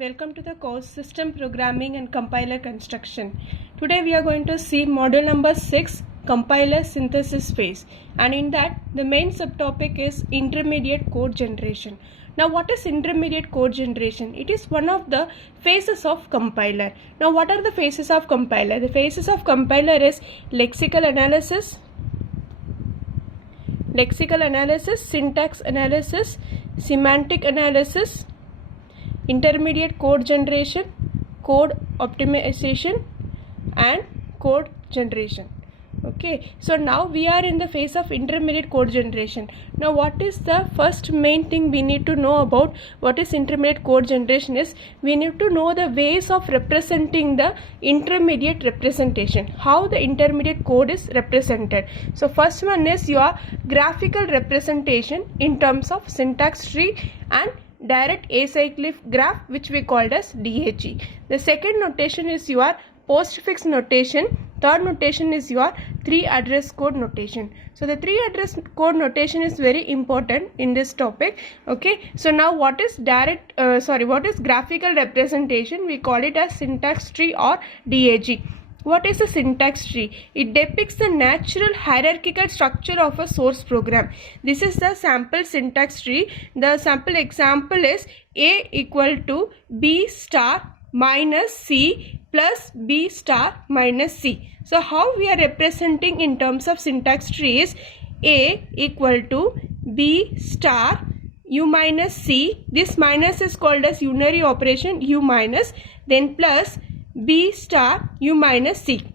Welcome to the course System Programming and Compiler Construction. Today we are going to see module number 6, Compiler Synthesis Phase, and in that the main subtopic is Intermediate Code Generation. Now what is intermediate code generation? It is one of the phases of compiler. Now what are the phases of compiler? The phases of compiler is lexical analysis, syntax analysis, semantic analysis, intermediate code generation, code optimization, and code generation. Okay, so now we are in the phase of intermediate code generation. Now what is the first main thing we need to know about what is intermediate code generation is we need to know the ways of representing the intermediate representation, how the intermediate code is represented. So first one is your graphical representation in terms of syntax tree and direct acyclic graph, which we called as DAG. The second notation is your postfix notation. Third notation is your 3 address code notation. So the 3 address code notation is very important in this topic. Okay, so now what is graphical representation? We call it as syntax tree or DAG. What is a syntax tree? It depicts the natural hierarchical structure of a source program. This is the sample syntax tree. The sample example is A equal to B star minus C plus B star minus C. So how we are representing in terms of syntax tree is A equal to B star U minus C. This minus is called as unary operation, U minus, then plus B star U minus C.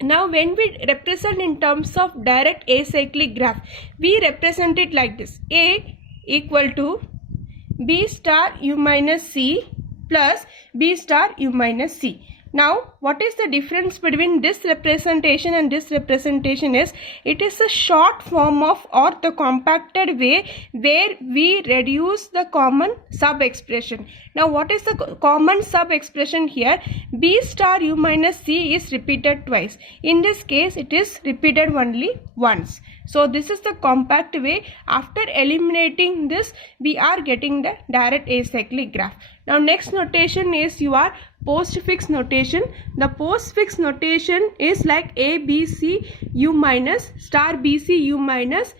Now when we represent in terms of direct acyclic graph, we represent it like this: A equal to B star U minus C plus B star U minus C. Now what is the difference between this representation and this representation is it is a short form of or the compacted way where we reduce the common sub expression. Now what is the common sub expression here? B star U minus C is repeated twice. In this case it is repeated only once. So this is the compact way. After eliminating this, we are getting the direct acyclic graph. Now next notation is your postfix notation. The postfix notation is like A B C U minus star B C U minus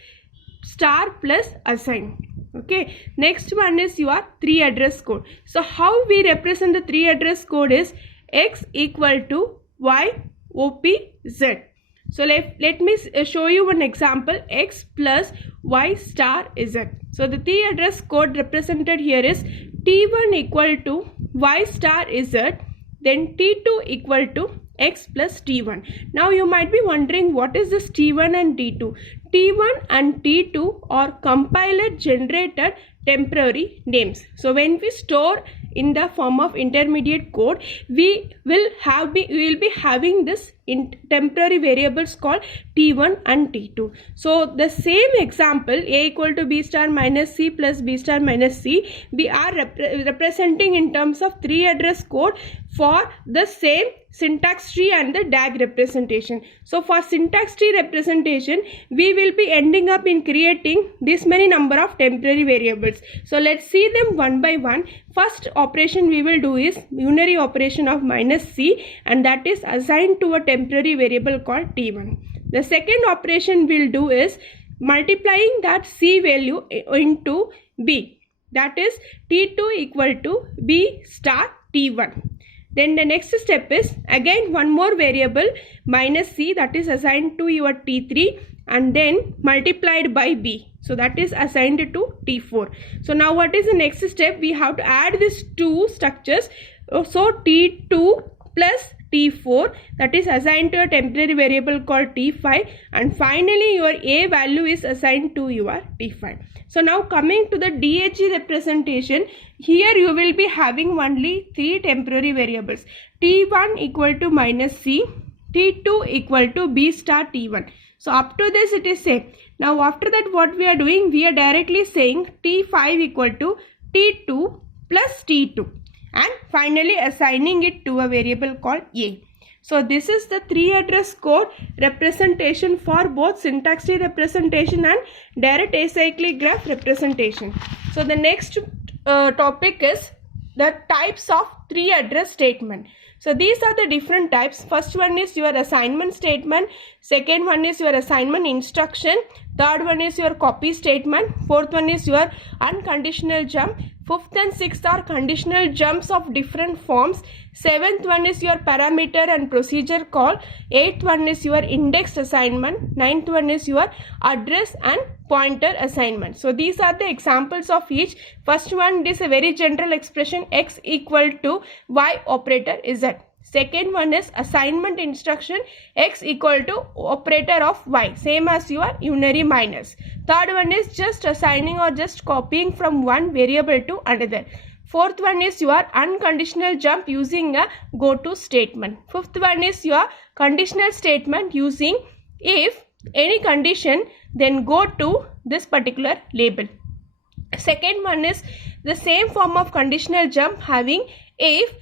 star plus assign. Okay, next one is your 3 address code. So how we represent the 3 address code is X equal to Y OP Z. So let me show you one example: X plus Y star Z. So the 3 address code represented here is T1 equal to Y star Z, then T2 equal to X plus T1. Now you might be wondering what is this T1 and T2? T1 and T2 are compiler generated temporary names. So when we store in the form of intermediate code, we will be having this in temporary variables called T1 and T2. So the same example, A equal to B star minus C plus B star minus C, we are representing in terms of 3 address code for the same syntax tree and the DAG representation. So for syntax tree representation, we will be ending up in creating this many number of temporary variables. So let's see them one by one. First operation we will do is unary operation of minus C, and that is assigned to a temporary variable called T1. The second operation we'll do is multiplying that C value into B, that is T2 equal to B star T1. Then the next step is again one more variable minus C, that is assigned to your T3 and then multiplied by B. So that is assigned to T4. So now what is the next step? We have to add these two structures. So T2 plus T4, that is assigned to a temporary variable called T5, and finally your A value is assigned to your T5. So now coming to the DAG representation, here you will be having only 3 temporary variables: T1 equal to minus C, T2 equal to B star T1. So up to this it is same. Now after that what we are doing, we are directly saying T5 equal to T2 plus T2 and finally assigning it to a variable called A. So this is the 3 address code representation for both syntax tree representation and direct acyclic graph representation. So the next topic is the types of three address statement. So these are the different types. First one is your assignment statement, second one is your assignment instruction, third one is your copy statement, fourth one is your unconditional jump, fifth and sixth are conditional jumps of different forms, seventh one is your parameter and procedure call, eighth one is your index assignment, ninth one is your address and pointer assignment. So these are the examples of each. First one is a very general expression, x equal to y operator z. Second one is assignment instruction, x equal to operator of y, same as your unary minus. Third one is just assigning or just copying from one variable to another. Fourth one is your unconditional jump using a go to statement. Fifth one is your conditional statement using if any condition, then go to this particular label. Second one is the same form of conditional jump having if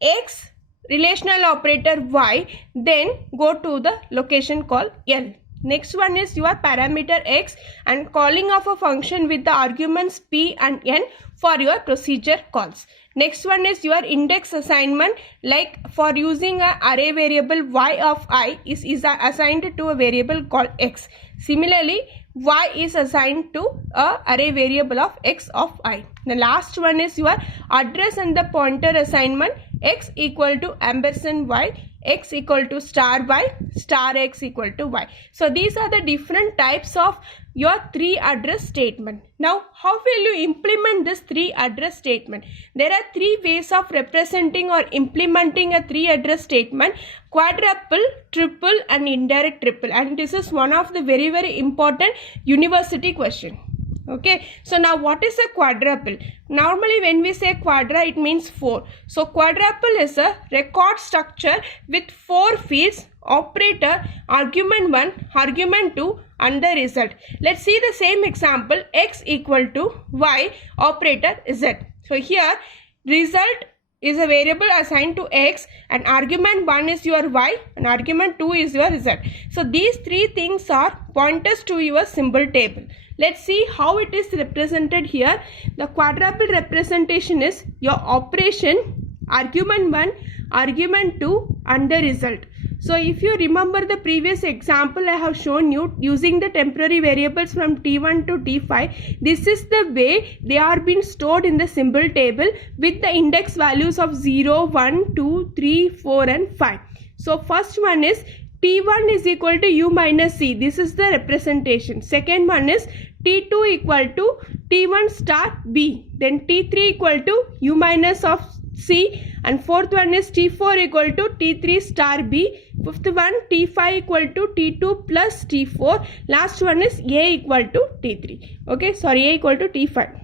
x relational operator y, then go to the location called L. Next one is your parameter x and calling of a function with the arguments p and n for your procedure calls. Next one is your index assignment, like for using a array variable y of I is assigned to a variable called x. Similarly, y is assigned to a array variable of x of I. The last one is your address and the pointer assignment, x equal to ampersand y, x equal to star y, star x equal to y. So these are the different types of your three address statement. Now how will you implement this three address statement? There are three ways of representing or implementing a three address statement: quadruple, triple and indirect triple, and this is one of the very important university question. Okay, so now what is a quadruple? Normally when we say quadra, it means 4. So quadruple is a record structure with 4 fields: operator, argument 1, argument 2 and the result. Let's see the same example, x equal to y, operator z. So here result is a variable assigned to x and argument 1 is your y and argument 2 is your result. So these three things are pointers to your symbol table. Let's see how it is represented here. The quadruple representation is your operation, argument 1, argument 2 and the result. So if you remember the previous example I have shown you using the temporary variables from T1 to T5, this is the way they are being stored in the symbol table with the index values of 0, 1, 2, 3, 4 and 5. So first one is T1 is equal to U minus C. This is the representation. Second one is T2 equal to T1 star B. Then T3 equal to U minus of C. And fourth one is T4 equal to T3 star B. Fifth one T5 equal to T2 plus T4. Last one is A equal to T3. Okay, sorry, A equal to T5.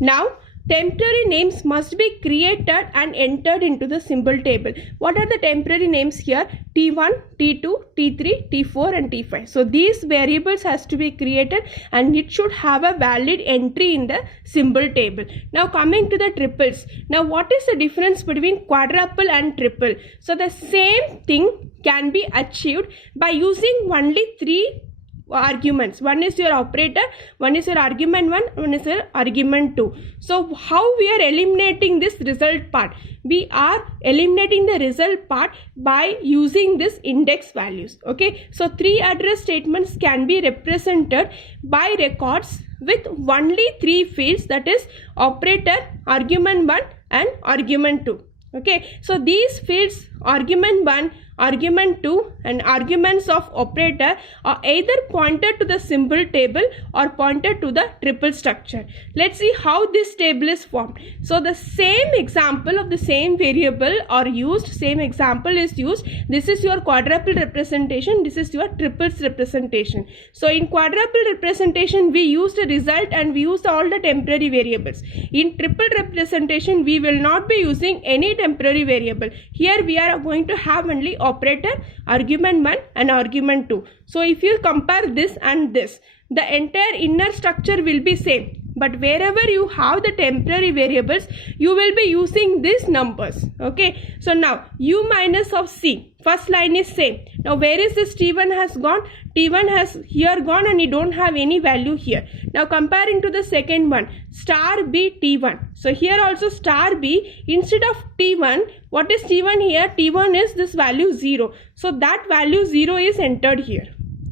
Now temporary names must be created and entered into the symbol table. What are the temporary names here? T1, T2, T3, T4 and T5. So these variables has to be created and it should have a valid entry in the symbol table. Now coming to the triples. Now what is the difference between quadruple and triple? So the same thing can be achieved by using only three arguments. One is your operator, one is your argument 1, one is your argument 2. So how we are eliminating this result part? We are eliminating the result part by using this index values. Okay, so three address statements can be represented by records with only three fields, that is operator, argument 1 and argument 2. Okay, so these fields argument 1, argument 2 and arguments of operator are either pointed to the symbol table or pointed to the triple structure. Let's see how this table is formed. So the same example of the same variable are used, same example is used. This is your quadruple representation, this is your triples representation. So in quadruple representation we use the result and we use all the temporary variables. In triple representation we will not be using any temporary variable. Here we are going to have only operator, argument 1 and argument 2. So if you compare this and this, the entire inner structure will be same. but wherever you have the temporary variables, you will be using these numbers. Okay, so now u minus of c, first line is same. Now where is this t1 has gone? T1 has here gone and you don't have any value here. Now comparing to the second one, star b t1. So here also star b, instead of t1, what is t1 here? T1 is this value 0. So that value 0 is entered here.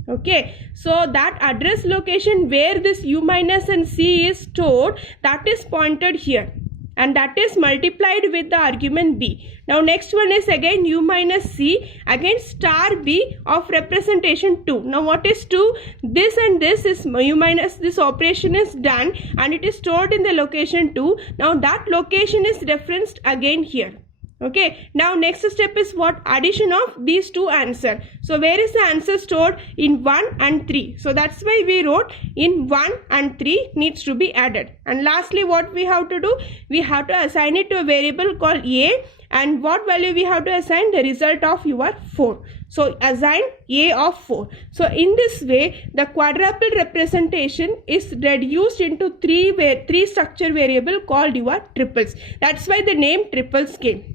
Okay, so that address location where this u minus and c is stored, that is pointed here, and that is multiplied with the argument b. Now next one is again u minus c, again star b of representation 2. Now what is 2? This and this is u minus, this operation is done and it is stored in the location 2. Now that location is referenced again here. Okay, now next step is what? Addition of these two answers. So where is the answer stored? In 1 and 3. So that's why we wrote in 1 and 3 needs to be added. And lastly, what we have to do? We have to assign it to a variable called a, and what value we have to assign? The result of your 4. So assign a of 4. So in this way, the quadruple representation is reduced into three structure variable called your triples. That's why the name triples came.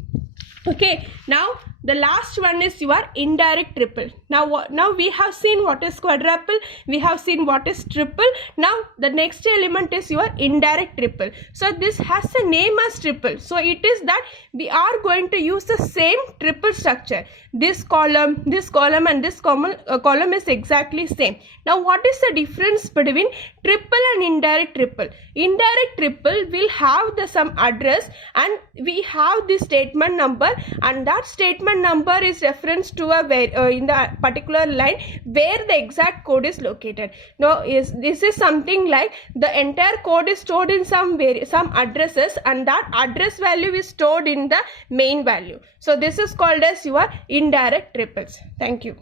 Okay, now the last one is your indirect triple. Now we have seen what is quadruple, we have seen what is triple. Now the next element is your indirect triple. So this has a name as triple. So it is that we are going to use the same triple structure. This column and this column is exactly same. Now what is the difference between triple and indirect triple? Indirect triple will have the some address and we have the statement number, and that statement number is reference to a in the particular line where the exact code is located. Now this is something like the entire code is stored in some addresses, and that address value is stored in the main value. So this is called as your indirect triples. Thank you.